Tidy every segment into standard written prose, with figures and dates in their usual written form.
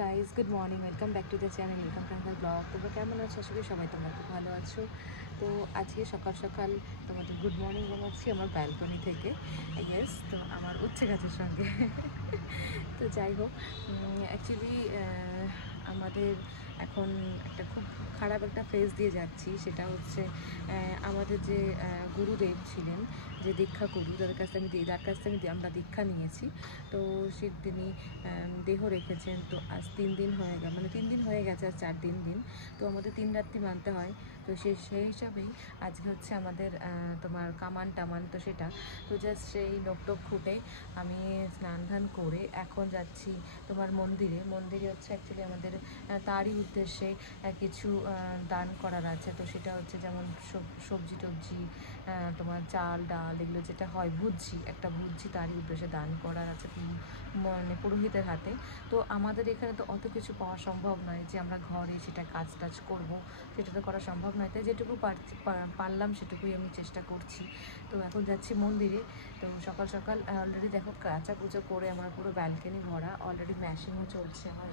Guys, good morning, welcome back to the channel, welcome to another blog. তোমরা কেমন আছো? আশা করি সবাই তোমরা খুব ভালো আছো। তো আজকে সকাল সকাল তোমাদের গুড মর্নিং জানাচ্ছি আমার ব্যালকনি থেকে। ইয়েস, তো আমার উচ্ছে গাছের সঙ্গে। তো যাই হোক, অ্যাকচুয়ালি আমাদের এখন একটা খুব খারাপ একটা ফেজ দিয়ে যাচ্ছি। সেটা হচ্ছে আমাদের যে গুরুদেব ছিলেন, যে দীক্ষা গুরু, যার কাছ থেকে আমরা দীক্ষা নিয়েছি। তো তিনি দেহ রেখেছেন। তো আজ 3 দিন হয়ে গেল, মানে 3 দিন হয়ে গেছে, আজ 4 দিন। তো আমাদের 3 রাত্রি মানতে হয়। তো সেই হিসাবেই আজকে হচ্ছে আমাদের তোমার কামান টামান, তো সেটা তো জাস্ট সেই নোকটোক খুঁটে আমি স্নান ধান করে এখন যাচ্ছি তোমার মন্দিরে হচ্ছে অ্যাকচুয়ালি আমাদের তারই উদ্দেশ্যে কিছু দান করার আছে। তো সেটা হচ্ছে যেমন সবজি টবজি, তোমার চাল ডাল, এগুলো যেটা হয় একটা ভুজি তারই উদ্দেশ্যে দান করার আছে, মানে পুরোহিতের হাতে। তো আমাদের এখানে তো অত কিছু পাওয়া সম্ভব নয় যে আমরা ঘরে সেটা কাজ টাজ করবো, সেটা তো করা সম্ভব নয়। তাই যেটুকু পারলাম সেটুকুই আমি চেষ্টা করছি। তো এখন যাচ্ছি মন্দিরে। তো সকাল সকাল অলরেডি দেখো কাঁচা কুচো করে আমার পুরো ব্যালকনি ভরা, অলরেডি ম্যাশিংও চলছে আমার।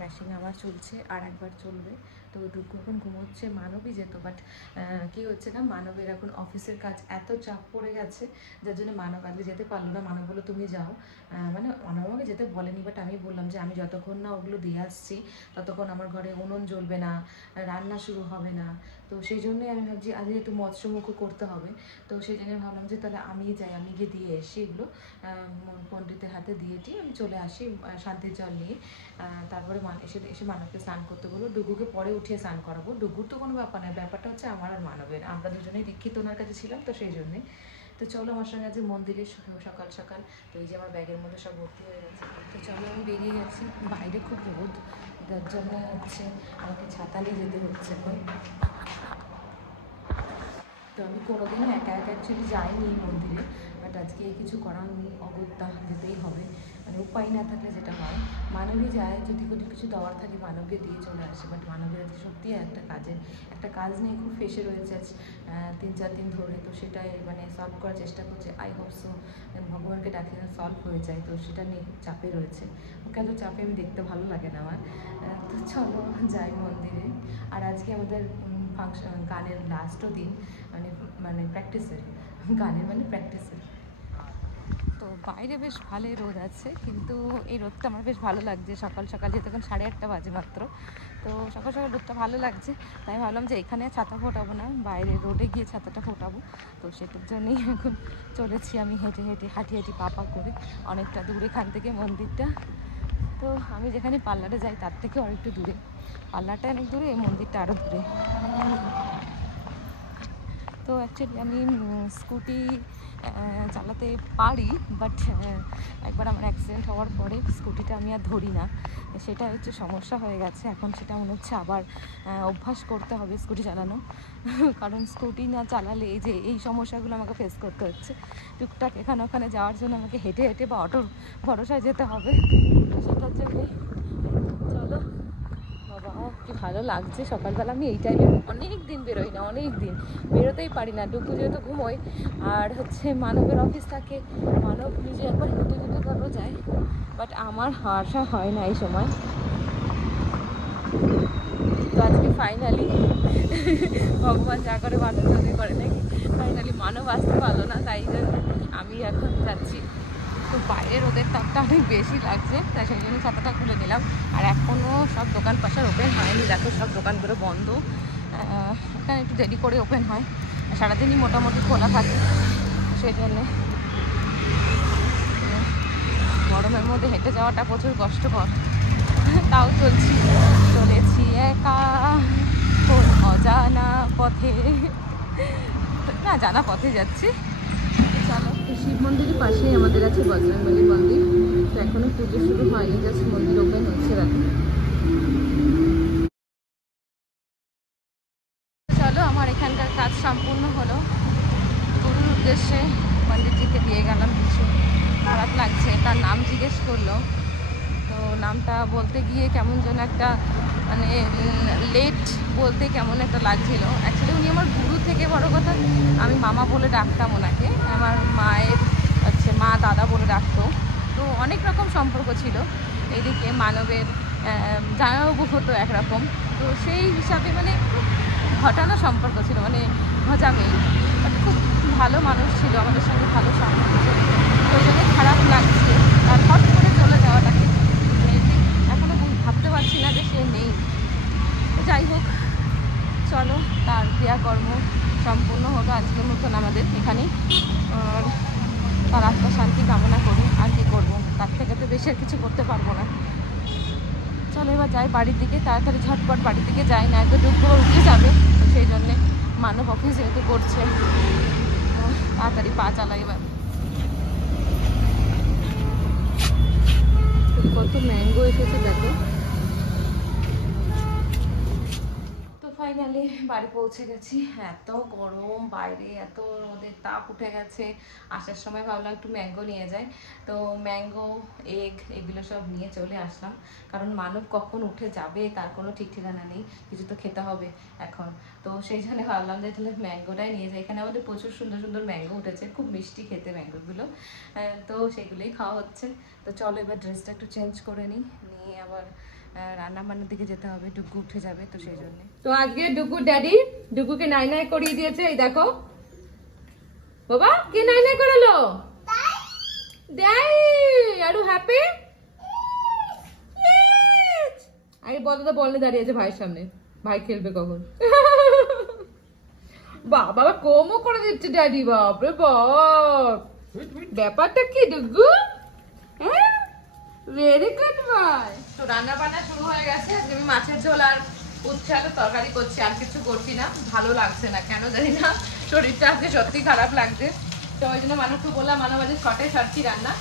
ম্যাশিং আমার চলছে, আর একবার চলবে। তো দুঃখক্ষণ ঘুমোচ্ছে, মানবী যেত, বাট কী হচ্ছে না, মানবের এখন অফিসের কাজ এত চাপ পড়ে গেছে, যার জন্য মানব আগে যেতে পারলো না। মানব বললো তুমি যাও, মানে মানব আমাকে যেতে বলেনি, বাট আমি বললাম যে আমি যতক্ষণ না ওগুলো দিয়ে আসছি ততক্ষণ আমার ঘরে উনুন জ্বলবে না, রান্না শুরু হবে না। তো সেই জন্যই আমি ভাবছি আজ যেহেতু মৎস্যমুখও করতে হবে, তো সেই জন্য ভাবলাম যে তাহলে আমিই যাই, আমি গিয়ে দিয়ে এসি এগুলো, পণ্ডিতের হাতে দিয়ে আমি চলে আসি শান্তির জল নিয়ে। তারপরে এসে মানবকে স্নান করতে বলবো, ডুগুকে পরে উঠিয়ে স্নান করাবো। ডুগুর তো কোনো ব্যাপার নয়, ব্যাপারটা হচ্ছে আমার আর মানবের, আমরা দুজনেই দীক্ষিত ওনার কাছে ছিলাম, তো সেই জন্যে। তো চলো আমার সঙ্গে আজকে মন্দিরে সকাল সকাল। তো এই যে আমার ব্যাগের মধ্যে সব ভর্তি হয়ে গেছে। তো চলো আমি বেরিয়ে গেছি, বাইরে খুব রোদ, যার জন্য হচ্ছে আমাকে ছাতা নিয়ে যেতে হচ্ছে এখন। তো আমি কোনোদিনও একা একা অ্যাকচুয়ালি যাইনি মন্দিরে, বাট আজকে কিছু করার নেই, অগত্যা যেতেই হবে, মানে উপায় না থাকলে যেটা হয়। মানবী যায়, যদি কোনো কিছু দেওয়ার থাকে মানবকে দিয়ে চলে আসে, বাট মানবের আজকে সত্যি একটা কাজ নিয়ে খুব ফেসে রয়েছে আজ 3-4 দিন ধরে। তো সেটাই মানে সলভ করার চেষ্টা করছে। আই হোপ সো ভগবানকে ডাকি না সলভ হয়ে যায়। তো সেটা নিয়ে খুব চাপে রয়েছে। ওকে এত চাপে আমি দেখতে ভালো লাগে না আমার। তো চলো যাই মন্দিরে। আর আজকে আমাদের ফাংশন, গানের লাস্টও দিন, মানে প্র্যাকটিসের, প্র্যাকটিসের। তো বাইরে বেশ ভালোই রোদ আছে, কিন্তু এই রোদটা আমার বেশ ভালো লাগছে। সকাল সকাল, যেহেতু এখন 8:30 বাজে মাত্র, তো সকাল সকাল রোদটা ভালো লাগছে। তাই ভাবলাম যে এখানে ছাতা ফোটাবো না, বাইরে রোডে গিয়ে ছাতাটা ফোটাবো। তো সেটার জন্যই এখন চলেছি আমি হাঁটি হাঁটি পা করে অনেকটা দূর এখান থেকে মন্দিরটা। তো আমি যেখানে পার্লারে যাই তার থেকেও আরেকটু দূরে, পার্লারটা অনেক দূরে, এই মন্দিরটা আরও দূরে। তো অ্যাকচুয়ালি আমি স্কুটি চালাতে পারি, বাট একবার আমার অ্যাক্সিডেন্ট হওয়ার পরে স্কুটিটা আমি আর ধরি না, সেটা হচ্ছে সমস্যা হয়ে গেছে। এখন সেটা মনে হচ্ছে আবার অভ্যাস করতে হবে স্কুটি চালানো, কারণ স্কুটি না চালালে এই সমস্যাগুলো আমাকে ফেস করতে হচ্ছে। টুকটাক এখানে ওখানে যাওয়ার জন্য আমাকে হেঁটে বা অটোর ভরসায় যেতে হবে। সেটার জন্য চলো বাবা, কি ভালো লাগছে সকালবেলা। আমি এই টাইমে অনেক দিন বেরোই না, বেরোতেই পারি না। ডুকু যেহেতু ঘুমোয়, আর হচ্ছে মানবের অফিস থাকে, মানব নিজে একবার হেঁটে ধরো যায়, বাট আমার আসা হয় না এই সময়। তো আজকে ফাইনালি ভগবান যা করে মানুষ যদি করে নাকি, ফাইনালি মানব আসতে পারলো না, তাই জন্য আমি এখন যাচ্ছি। তো বাইরের রোদের তাপটা অনেক বেশি লাগছে, তাই সেই জন্য ছাতাটা খুলে নিলাম। আর এখনও সব দোকান পাশার ওপেন হয়নি, দেখো সব দোকানগুলো বন্ধ। এখানে একটু দেরি করে ওপেন হয়, সারাদিনই মোটামুটি খোলা থাকে, সেই জন্যে গরমের মধ্যে হেঁটে যাওয়াটা প্রচুর কষ্টকর। তাও চলেছি একা কোন অজানা পথে, না জানা পথে যাচ্ছি। চলো, শিব মন্দিরের পাশেই আমাদের আছে বজরংবলী মন্দির। তো এখনো পুজো শুরু হয়নি, জাস্ট মন্দির ওপেন হচ্ছে। দেখো, চলো আমার এখানকার কাজ সম্পূর্ণ হলো। গুরুর উদ্দেশ্যে পণ্ডিতজিকে দিয়ে গেলাম কিছু। খারাপ লাগছে, তার নাম জিজ্ঞেস করলো, তো নামটা বলতে গিয়ে কেমন যেন একটা, মানে লেট বলতে কেমন একটা লাগছিল। অ্যাকচুয়ালি উনি আমার গুরু থেকে বড় কথা, আমি মামা বলে ডাকতাম ওনাকে, আমার মায়ের হচ্ছে মা দাদা বলে ডাকতো। তো অনেক রকম সম্পর্ক ছিল। এইদিকে মানবের জামাইবাবু হতো একরকম, তো সেই হিসাবে মানে ঘটানো সম্পর্ক ছিল, মানে মজামেই, বাট খুব ভালো মানুষ ছিল, আমাদের সঙ্গে ভালো সম্পর্ক ছিল। ওই জন্য খারাপ লাগছে আর হট করে চলে যাওয়াটাকে, এখনও ভাবতে পারছি না যে সে নেই। তো যাই হোক, চলো তার ক্রিয়াকর্ম সম্পূর্ণ হলো আজকের মতন আমাদের এখানেই। আর তার আত্মা শান্তি কামনা করি, আর কি করবো, তার থেকে তো বেশি আর কিছু করতে পারবো না। চলো এবার যাই বাড়ির দিকে, তাড়াতাড়ি ঝটপট বাড়ির দিকে যাই, না তো ডুবো উঠে যাবে। সেই জন্যে মানব অফিস যেহেতু করছে, তাড়াতাড়ি পা চালাই এবার। কত ম্যাঙ্গো এসেছে দেখো। তো ফাইনালি বাড়ি পৌঁছে গেছি। এত গরম বাইরে, এত রোদের তাপ উঠে গেছে। আসার সময় ভাবলাম একটু ম্যাঙ্গো নিয়ে যাই, তো ম্যাঙ্গো, এগ এগুলো সব নিয়ে চলে আসলাম, কারণ মানব কখন উঠে যাবে তার কোনো ঠিক ঠিকানা নেই, কিছু তো খেতে হবে এখন। তো সেই জন্য ভাবলাম যে তাহলে ম্যাঙ্গোটাই নিয়ে যাই। এখানে আমাদের প্রচুর সুন্দর সুন্দর ম্যাঙ্গো উঠেছে, খুব মিষ্টি খেতে ম্যাঙ্গোগুলো, তো সেগুলোই খাওয়া হচ্ছে। তো চলো এবার ড্রেসটা একটু চেঞ্জ করে নিই, নিয়ে আবার রান্না বান্নার দিকে যেতে হবে, ডুগু উঠে যাবে, তো সেই জন্য। তো আজকে ডুগুর ড্যাডি ডুগুকে নাই নাই করিয়ে দিয়েছে, এই দেখো বাবা, কে নাই নাই করালো? আর হ্যাপি আরে বলতো বললে দাঁড়িয়ে আছে ভাইয়ের সামনে, ভাই খেলবে কখন। বাবা কমও করে দিচ্ছে ড্যাডি, বাপরে বাপ, ব্যাপারটা কি ডুগু? হ্যাঁ, ভেরি গুড বয়। তো রান্না বান্না শুরু হয়ে গেছে। আজকে আমি মাছের ঝোল আর উচ্ছে আলুর তরকারি করছি, আর কিছু করছি না, ভালো লাগছে না কেন জানি না, শরীরটা আজকে সত্যি খারাপ লাগছে। তো ওই জন্য মানুষকে বললাম মানব আজকে শর্টে সারছি রান্না।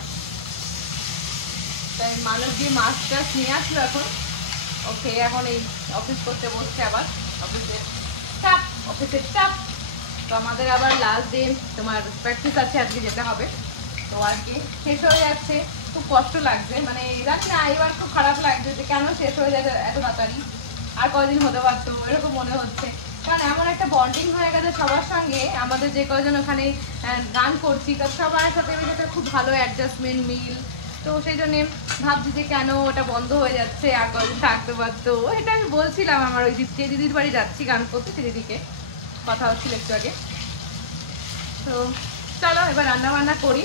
তাই মানব দিয়ে মাছ টাছ নিয়ে আসলো এখন, ওকে এখন এই অফিস করতে বসছে, আবার অফিসের স্টাফ। তো আমাদের আবার লাস্ট ডে তোমার প্র্যাকটিস আছে, আজকে যেতে হবে। তো আজকে শেষ হয়ে যাচ্ছে, খুব কষ্ট লাগছে, মানে জানি না এবার খুব খারাপ লাগছে যে কেন শেষ হয়ে যাবে এত তাড়াতাড়ি, আর কয়দিন হতে পারতো এরকম মনে হচ্ছে। কারণ এমন একটা বন্ডিং হয়ে গেছে সবার সঙ্গে, আমাদের যে কয়জন ওখানে গান করছি তার সবার সাথে একটা খুব ভালো অ্যাডজাস্টমেন্ট মিল। তো সেই জন্যে ভাবছি যে কেন ওটা বন্ধ হয়ে যাচ্ছে, আর কয়দিন থাকতে পারতো। এটা আমি বলছিলাম আমার ওই যে দিদির বাড়ি যাচ্ছি গান করতে, সে দিদিকে কথা হচ্ছিল একটু আগে। তো চলো এবার রান্না বান্না করি,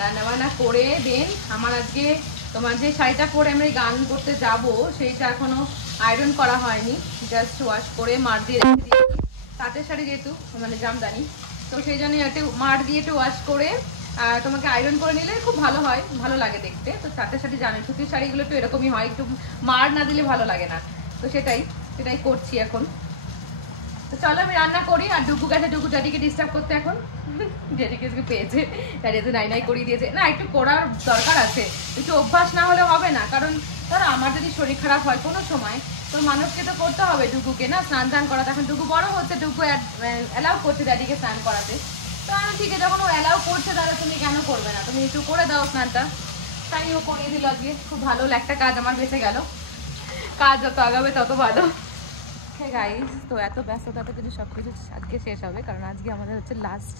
রান্নাবান্না করে দেন আমার আজকে তোমার যে শাড়িটা পরে আমি গান করতে যাব সেইটা এখনো আয়রন করা হয়নি, জাস্ট ওয়াশ করে মার দিয়ে রেখে দিয়েছি। তাঁতের শাড়ি যেহেতু মানে জামদানি, তো সেই জন্য একটু মার দিয়ে একটু ওয়াশ করে তোমাকে আয়রন করে নিলে খুব ভালো হয়, ভালো লাগে দেখতে। তো তাঁতের শাড়ি জানি, সুতির শাড়িগুলো একটু এরকমই হয়, একটু মার না দিলে ভালো লাগে না, তো সেটাই করছি এখন। তো চলো আমি রান্না করি। আর ডুগু গেছে, ডুগু ড্যাডিকে ডিস্টার্ব করতে এখন, ড্যাডিকে পেয়েছে, ড্যাডি তো নাই নাই করিয়ে দিয়েছে। না একটু করার দরকার আছে, একটু অভ্যাস না হলে হবে না, কারণ ধরো আমার যদি শরীর খারাপ হয় কোনো সময়, তো মানুষকে তো করতে হবে ডুগুকে না স্নান টান করাতে। এখন ডুগু বড় হচ্ছে, ডুগু অ্যালাউ করছে ড্যাডিকে স্নান করাতে, তো আমি ঠিক আছে যখন ও অ্যালাউ করছে তাহলে তুমি কেন করবে না, তুমি একটু করে দাও স্নানটা। তাই ও করিয়ে দিল আজকে, খুব ভালো একটা কাজ আমার বেঁচে গেল, কাজ যত আগাবে তত ভালো। গাইস, তো এত ব্যস্ততাতে যদি সব কিছু আজকে শেষ হবে, কারণ আজকে আমাদের হচ্ছে লাস্ট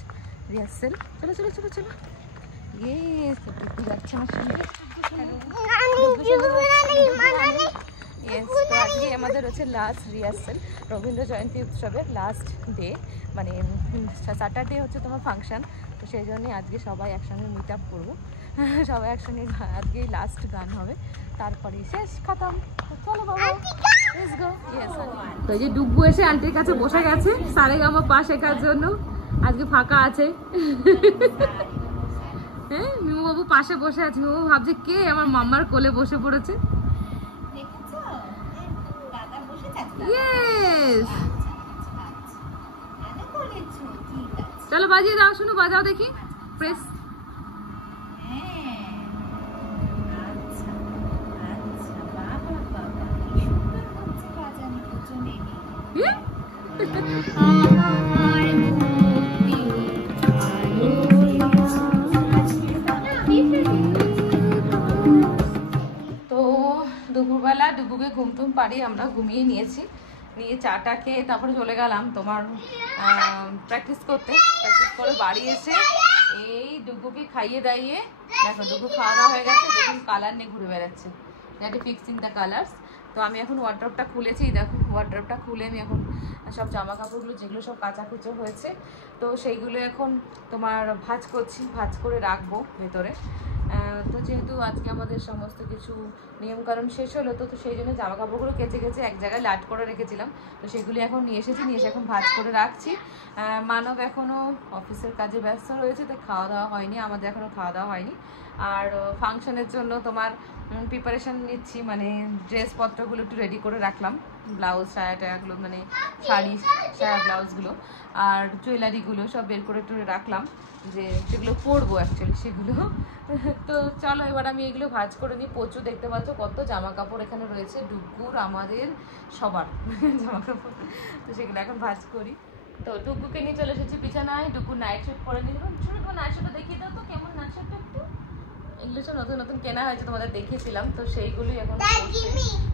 রিহার্সেল। চলো চলো চলো চলো, ইয়েস তো যাচ্ছে আমার সঙ্গে। তো আজকে আমাদের হচ্ছে লাস্ট রিহার্সেল, রবীন্দ্র জয়ন্তী উৎসবের লাস্ট ডে, মানে স্যাটারডে হচ্ছে তোমার ফাংশন। তো সেই জন্যই আজকে সবাই একসঙ্গে মিট আপ করবো, সবাই একসঙ্গে আজকে লাস্ট গান হবে, তারপরে শেষ খতম। চলো বাবা, তো এই যে ডুগু এসে আন্টির কাছে বসে গেছে সারেগামা পা শেখার জন্য, আজকে ফাঁকা আছে। হ্যাঁ, মিমু বাবু পাশে বসে আছে, মিমু ভাবছে কে আমার মাম্মার কোলে বসে পড়েছে। চলো বাজিয়ে দাও, শুনো বাজাও দেখি, প্রেস। তো দুপুরবেলা ডুগুকে ঘুম টুম পাড়িয়ে আমরা ঘুমিয়ে নিয়েছি। নিয়ে চাটা খেয়ে তারপরে চলে গেলাম তোমার প্র্যাকটিস করতে। প্র্যাকটিস করে বাড়ি এসে এই ডুগুকে খাইয়ে দাইয়ে দেখো ডুগু খাওয়া দাওয়া হয়ে গেছে, দেখুন কালার নিয়ে ঘুরে বেড়াচ্ছে, যাকে ফিক্সিং দ্য কালার্স। তো আমি এখন ওয়ার্ড্রপটা খুলেছি, দেখো ওয়ার্ড্রপটা খুলে আমি এখন সব জামা কাপড়গুলো যেগুলো সব কাঁচা কুচো হয়েছে তো সেইগুলো এখন তোমার ভাঁজ করছি, ভাঁজ করে রাখবো ভেতরে। তো যেহেতু আজকে আমাদের সমস্ত কিছু নিয়মকানুন শেষ হলো তো সেই জন্য জামা কাপড়গুলো কেচে কেচে এক জায়গায় লাট করে রেখেছিলাম, তো সেগুলি এখন নিয়ে এসেছি, নিয়ে এসে এখন ভাঁজ করে রাখছি। মানব এখনও অফিসের কাজে ব্যস্ত রয়েছে, তাই খাওয়া দাওয়া হয়নি, আমাদের এখনও খাওয়া দাওয়া হয়নি। আর ফাংশনের জন্য তোমার প্রিপারেশান নিচ্ছি, মানে ড্রেসপত্রগুলো একটু রেডি করে রাখলাম, ব্লাউজ সায়া টায়াগুলো মানে শাড়ি সায়া ব্লাউজগুলো আর জুয়েলারিগুলো সব বের করে একটু রাখলাম, যে যেগুলো পরবো অ্যাকচুয়ালি সেগুলো। তো চলো এবার আমি এগুলো ভাঁজ করে নিই। প্রচুর দেখতে পাচ্ছ কত জামা কাপড় এখানে রয়েছে, ডুগুর আমাদের সবার জামা কাপড়, তো সেগুলো এখন ভাঁজ করি। তো ডুগুকে নিয়ে চলে এসেছি বিছানায়, ডুগু নাইট শুট পরে নিয়ে নাইট শুটটা দেখিয়ে দাও তো কেমন নাইট শুটটা একটু। এগুলো সব নতুন নতুন কেনা হয়েছে, তোমাদের দেখিয়েছিলাম, তো সেইগুলোই এখন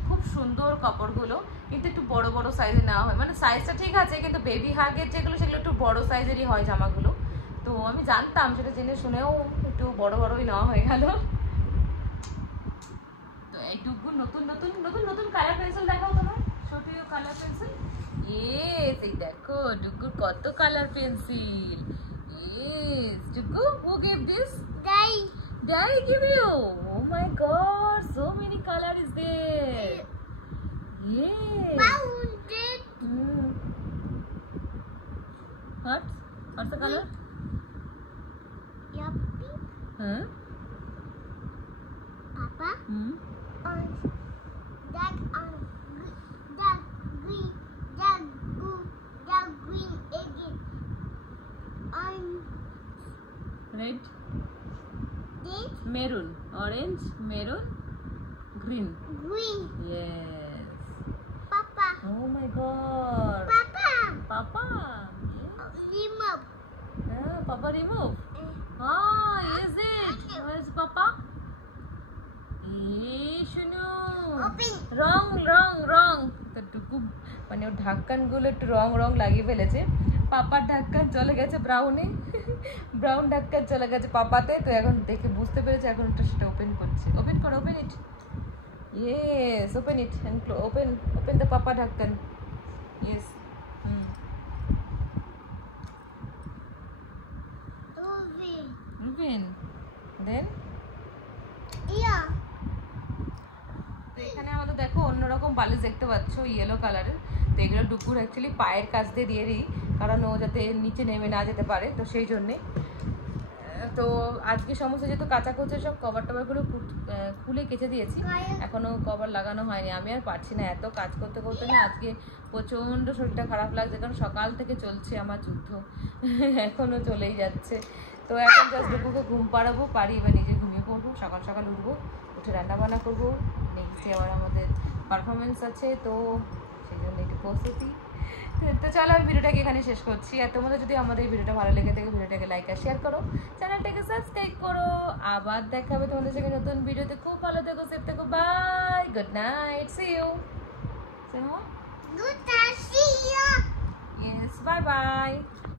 খুব সুন্দর কাপড়গুলো, কিন্তু একটু বড় বড় সাইজে নেওয়া হয়, মানে সাইজটা ঠিক আছে কিন্তু বেবি হাগের যেগুলো সেগুলো একটু বড় সাইজেরই হয় জামাগুলো। তো আমি জানতাম, সেটা জেনে শুনেও একটু বড় বড়ই নেওয়া হয়ে গেল। তো এই ডুগু নতুন নতুন নতুন নতুন কালার পেন্সিল দেখাও তোমার, ছোটিও কালার পেন্সিল। এই দেখো ডুগুর কত colour pencil. ডুগু, who gave this? Daddy give you. Oh my God, so many color is there. Yes. What's the color? Yuppie. Huh? Papa. Orange. That green. That green again. Red. This Maroon. Orange, maroon, green. green. Yes. Papa. Oh my God. Papa. Papa. Yes. Remove. Papa remove. Is it? Where is Papa? Shunu. Open. Wrong. তো টুকু মানে ওর ঢাক্কানগুলো একটু রং লাগিয়ে ফেলেছে। পাপার ঢাক্কান চলে গেছে ব্রাউনে, brown ঢাক্কান চলে গেছে পাপাতে, তো এখন দেখে বুঝতে পেরেছে, এখন একটু সেটা ওপেন করছে। Open it. Yes, open it and open the পাপা ঢাক্কান। ইয়েস। Open then. Yeah. তো এখানে আমাদের দেখো অন্যরকম বালিশ দেখতে পাচ্ছ, ইয়েলো কালারের। তো এগুলো ডুকুর অ্যাকচুয়ালি পায়ের কাছ দিয়ে দিয়ে দিই, কারণ ও যাতে নিচে নেমে না যেতে পারে, তো সেই জন্যে। তো আজকে সমস্ত যেহেতু কাঁচা কুচে সব কভার টভারগুলো খুলে কেচে দিয়েছি, এখনও কভার লাগানো হয়নি। আমি আর পারছি না, এত কাজ করতে করতে না আজকে প্রচণ্ড শরীরটা খারাপ লাগছে, কারণ সকাল থেকে চলছে আমার যুদ্ধ, এখনও চলেই যাচ্ছে। তো এখন জাস্ট ডুকুকে ঘুম পাড়াবো, পারি এবার নিজে ঘুমিয়ে পড়বো, সকাল সকাল উঠবো, উঠে রান্নাবান্না করবো, নেক্সট ডে আবার আমাদের পারফরমেন্স আছে, তো সেই জন্য একটু প্রস্তুতি। তো চলো আমি ভিডিওটাকে এখানে শেষ করছি। আর তোমাদের যদি আমাদের এই ভিডিওটা ভালো লেগে থাকে ভিডিওটাকে লাইক আর শেয়ার করো, চ্যানেলটাকে সাবস্ক্রাইব করো। আবার দেখা হবে তোমাদের সঙ্গে নতুন ভিডিওতে। খুব ভালো থেকো, সেফ থেকো, bye, good night, see you. Good to see you. Yes, bye bye.